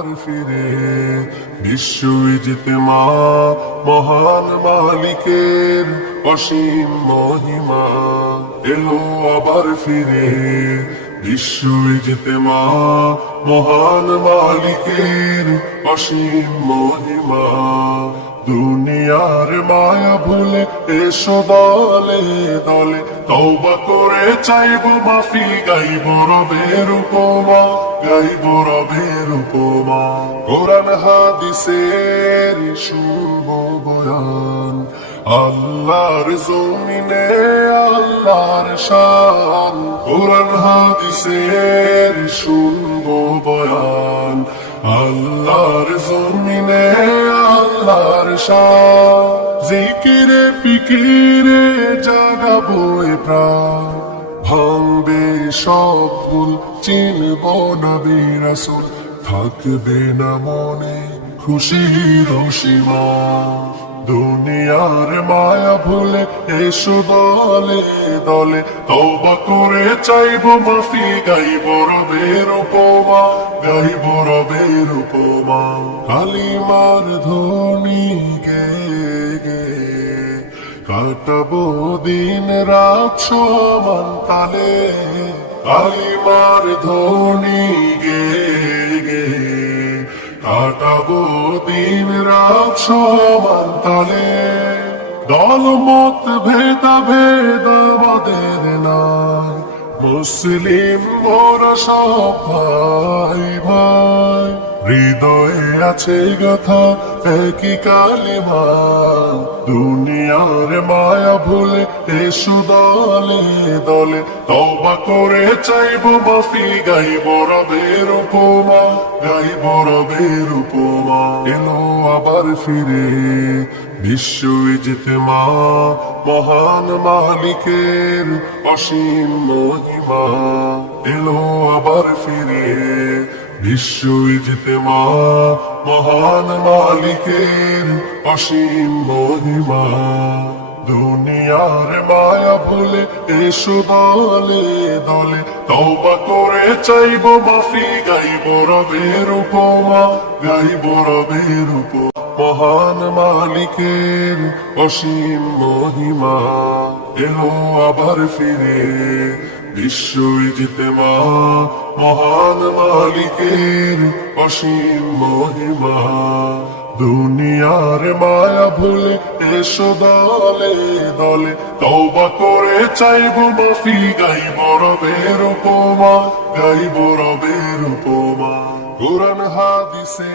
আবার ফিরে বিশ্বই জিতে মা, মহান মালিকের অসীম মহিমা। এলো আবার ফিরে বিশ্বই জিতে মা, মহান মালিকের অসীম মহিমা। দুনিয়ার মায়া ভুলে এসো দলে দলে তওবা করে চাইব, মাফি গাইব রবের উপমা, গাইব রবের উপমা। কোরআন হাদিসের শুনব বয়ান, আল্লাহর জমিনে আল্লাহর শান। কোরআন হাদিসের শুনব বয়ান, আল্লাহর জমিনে আল্লাহর শান। জিকিরে, ফিকিরে জাগাবো এ প্রাণ। ভাঙবে সব ফুল চিনব না বিরাসুল। থাকবে না মনে খুশির সীমা দুনিয়ার মায়া ভুলে এসো দলে দলে তওবা করে চাইব, মাফি গাইব রবের উপমা, গাইব রবের উপমা। কালিমার গে কাটাবো দিন রাত সমান তালে। কালিমার ধ্বনি গে গে কাটাবো দিন রাত সমান তালে। দলমত ভেদা ভেদ আমাদের নাই। মুসলিম মোরা সব ভাই ভাই। হৃদয়ে আছে কথা একই কালিমা। দুনিয়ার মায়া ভুলে এসো দলে দলে। তওবা করে চাইব, মাফি গাইব, রবের উপমা, গাইব, রবের উপমা। এলো আবার ফিরে বিশ্বই জিতে মা মহান মালিকের অসীম মহিমা। এলো আবার ফিরে বিশ্বই জিতে মা মহান মালিকের অসীম মহিমা। দুনিয়ার মায়া ভুলে এসো দলে দলে। তওবা করে চাইব, মাফি গাইব রবের উপমা, গাইব রবের উপমা। মহান মালিকের অসীম মহিমা। এলো আবার ফিরে বিশ্বই জিতে মা মহান মালিকের অসীম মহিমা। দুনিয়ার মায়া ভুলে এসো দলে দলে, তওবা করে চাইব, মাফি গাইব রবের উপমা, গাইব রবের উপমা। কোরআন হাদিসে